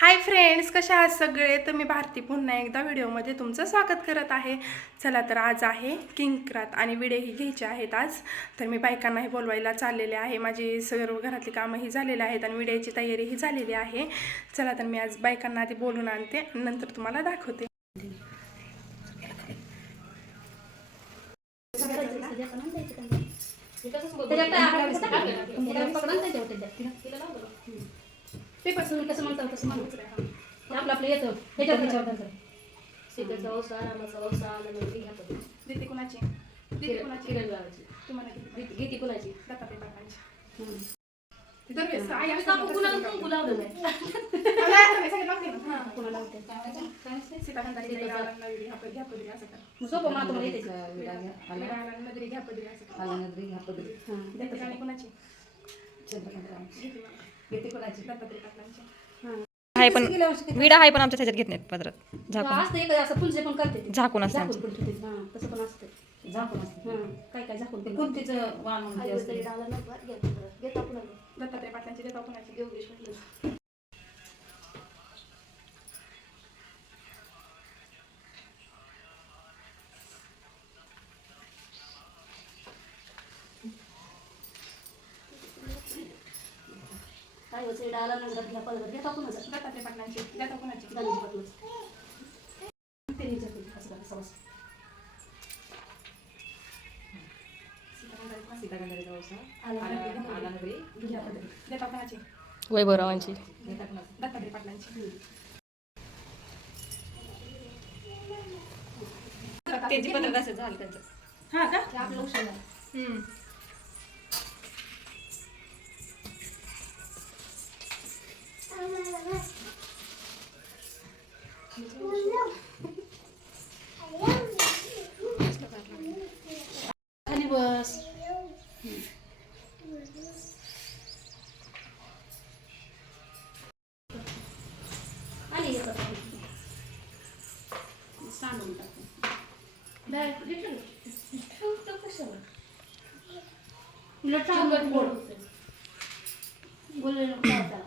Hi friends, कशा आहात सगळे? तर मी भारती पुन्हा एकदा व्हिडिओमध्ये तुमचं स्वागत करत आहे. चला तर आज आहे किंक्रात आणि विडेही घ्यायचे आहेत आज. तर मी बायकांनाही बोलवायला चाललेले आहे. माझी सर्व घरातली कामंही झालेली आहेत आणि विड्याची तयारीही झालेली आहे. चला तर मी आज बायकांना आधी बोलून आणते आणि नंतर तुम्हाला दाखवते. कसं म्हणतात तसं म्हणतात आपलं आपलं येतं त्याच्यावर सीताचा वसा रामाचा वसा नंदी घ्या पण दिदी कुणाची? दिदी कुणाची? किरण लावायची तुम्हाला किती? गीती कुणाची दत्तात्रय बाबांची. दरवेळेस आई आम्ही कापू कुणाला तू लावलं नाही कुणाला लावते सीताकांताची घ्या पदरी असं कर. सोपं मला तुम्हाला येते नगरी घ्या पदरी असं कर. नगरी ह्या पद्धती दत्तात्रय कुणाची? गीती कोणाची? दत्तात्रय बाबांची. आहे पण विडा आहे पण आमच्या त्याच्यात घेत नाहीत पदरात झाकून असतं एक असं फुलसे पण करते ते. झाकून असतं झाकून पण ठेवते हां तसं पण असतं झाकून असते. काय काय झाकून पण कोणतीचं वाण म्हणते असते? दत्तात्रय पाटलांची देता कुणाची? योगेश म्हटलं काय होतं डाला नंतर घ्या पदरात घ्या टाकून असं दत्तात्रय पाटलांची देता कुणाची? गणेश पाटलंच ते विचारते असं करायचं समज सीताकांताचा वसा आला नगरी घ्या पदरी देता कुणाची? वैभवरावांची गीता कोणाची? दत्तात्रय पाटलांची. त्यांची पदरात असं झालं त्यांचं. हा का? ते आपलं लक्ष नाही खाली बस आणि हे करतो सांडून टाकतो डायरेक्ट घेतलं ठेवतो कशावर लटांगट बोल बोलले नको त्याला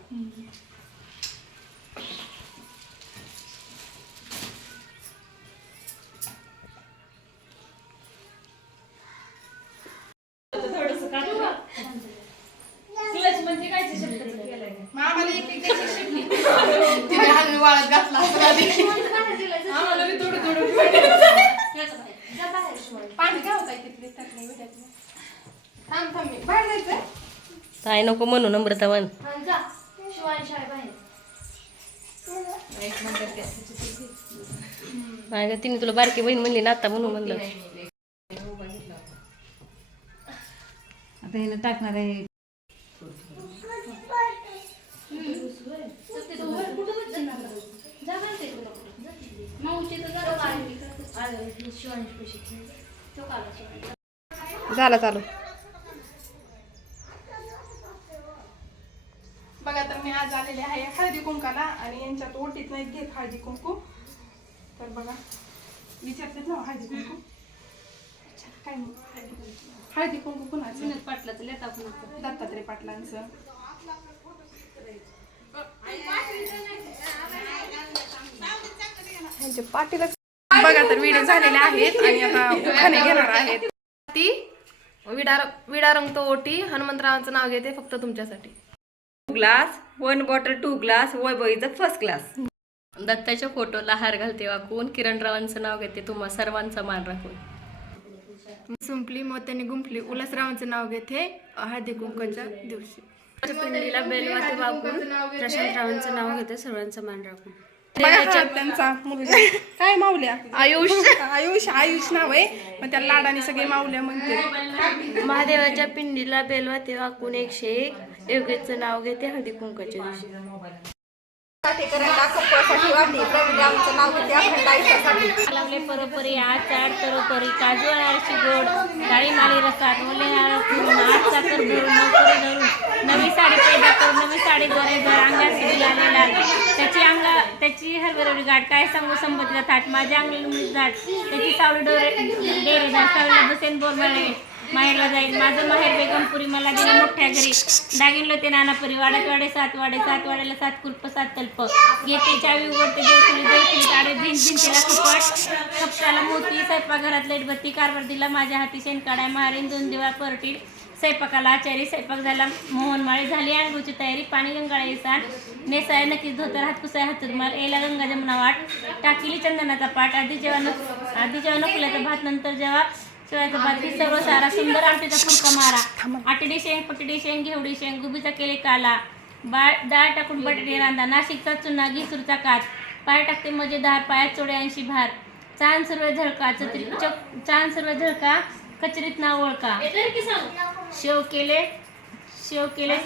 आम्हाला एक एक द्यायची शिकली. तिने हलवी वाळत घातला असं आधी. आम्हाला बी थोडं थोडं पाणी काय होतं तिथले टाकले विड्यातलं. थांब थांब मी बाहेर जायचंय. काय नको म्हणू नम्रता म्हण. नाही तिने तुला बारकी बहीण म्हणली ना आता म्हणून म्हणलं. आता हिनं टाकणार आहे झाला चालू. बघा तर मी आज आलेले आहे हळदी कुंकाला आणि यांच्यात ओटीत नाहीत घेत हळदी कुंकू. तर बघा विचारतेच ना हळदी कुंकू काय नाही. हळदी कुंकू कुणाचं? पाटलाचं लेता आपण दत्तात्रय पाटलांचं. पाटीला बघा तर व्हिडिओ झालेले आहेत आणि आता उखाणे घेणार आहेत. ती विडा रंगतो ओटी हनुमंतरावांचं नाव घेते फक्त तुमच्यासाठी. 2 ग्लास 1 बॉटल 2 ग्लास वैभवीचं फर्स्ट क्लास. दत्ताच्या फोटोला हार घालते वाकून किरणरावांचं नाव घेते तुम्हा सर्वांचा मान राखून. सुंपली मोत्याने गुंफली उल्हासरावांचं नाव घेते हळदी कुंकूच्या दिवशी. पिंडीला बेलवाते वाकून प्रशांतरावांचं नाव घेते सर्वांचा मान राखून. बघा हा त्यांचा मुलगा काय माऊल्या आयुष आयुष आयुष नाव आहे पण त्या लाडाने सगळे माऊल्या म्हणते. महादेवाच्या पिंडीला बेलवाते वाकून 101 योगेचं नाव घेते हळदी कुंकाच्या दिवशी. लावले परोपरी आचार तरोपरी काजू आळाची गोड डाळी माली रसात ओले आत साखर भरून नवकरी धरून नवी साडी पैदा करून नवी साडी गोरे घर अंगात लागलेला त्याची हरभरवडी गाठ काय सांगू संपत्तीचा थाट माझ्या अंगली जाट त्याची सावली डेरेदार सावलीला बसेन बोरमाळे माहेरला जाईल. माझं माहेर बेगमपुरी, मला दिलं मोठ्या घरी. दागिनलो ते नानापुरी, वाड्यात वाडे सात वाड्याला 7 कुलप 7 तल्प. घेते चावी उघडते देवखुली आडे भिंतीला कपटाला मोती. स्वयंपाकघरात लाईटबत्ती, कारभार दिला माझ्या हाती. शेणकाड्या मारीन 2 दिवा परटी. स्वयंपाकाला आचारी, स्वयंपाक झाला मोहनमाळी. झाली अंघोळची तयारी, पाणी गंगाळा येसान. नेसाय नक्कीच धोतर, हात पुसाय हातुरमाल. यायला गंगा जमुना वाट, टाकीली चंदनाचा पाठ. आधी जेव्हा नकुल्याचा भात, नंतर जेव्हा शिवायचा भात. ही सर्व सारा सुंदर आमटीचा फुलका मारा. आटडी शेंग, पटडी शेंग, घेवडी शेंग, गुबीचा केले काला. डाळ टाकून बटाटे रांधा. नाशिकचा चुना, घिसूरचा कात. पाय टाकते मजेदार, पायात चोडे 80 भार. चांद सर्व झळका कचरीत ना ओळखा. शेव केले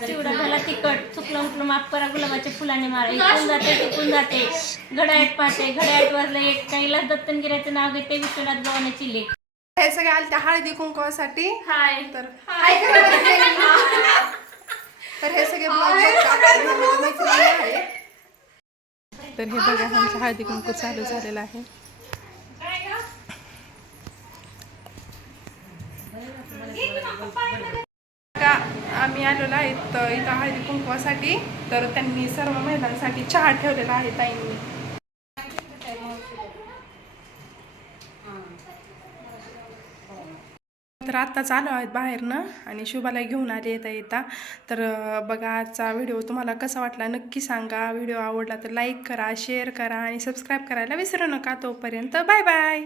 चिवडा झाला तिखट. चुकलं उकलं माफ करा, गुलाबाच्या फुलाने मारा. इकून जाते टिकून जाते, घड्याळात पाहते. घड्याळात वाजलं एक. कैलास दत्तनगिऱ्याचं नाव घेते, विश्वनाथ गव्हाण्याची लेख. हे सगळे आलते हळदी कुंकवासाठी. हाय. तर तर हे सगळे ब्लॉग मैत्रिणी आहेत. तर हे बघा आमचं हळदी कुंकू चालू झालेलं आहे. आम्ही आलेलो आहेत इथं हळदी कुंकवासाठी. तर त्यांनी सर्व महिलांसाठी चहा ठेवलेला आहे ताईंनी. तर आत्ताच आलो आहेत बाहेरनं आणि शुभाला घेऊन आले येता. तर बघा आजचा व्हिडिओ तुम्हाला कसा वाटला नक्की सांगा. व्हिडिओ आवडला तर लाईक करा, शेअर करा आणि सबस्क्राईब करायला विसरू नका. तोपर्यंत बाय बाय.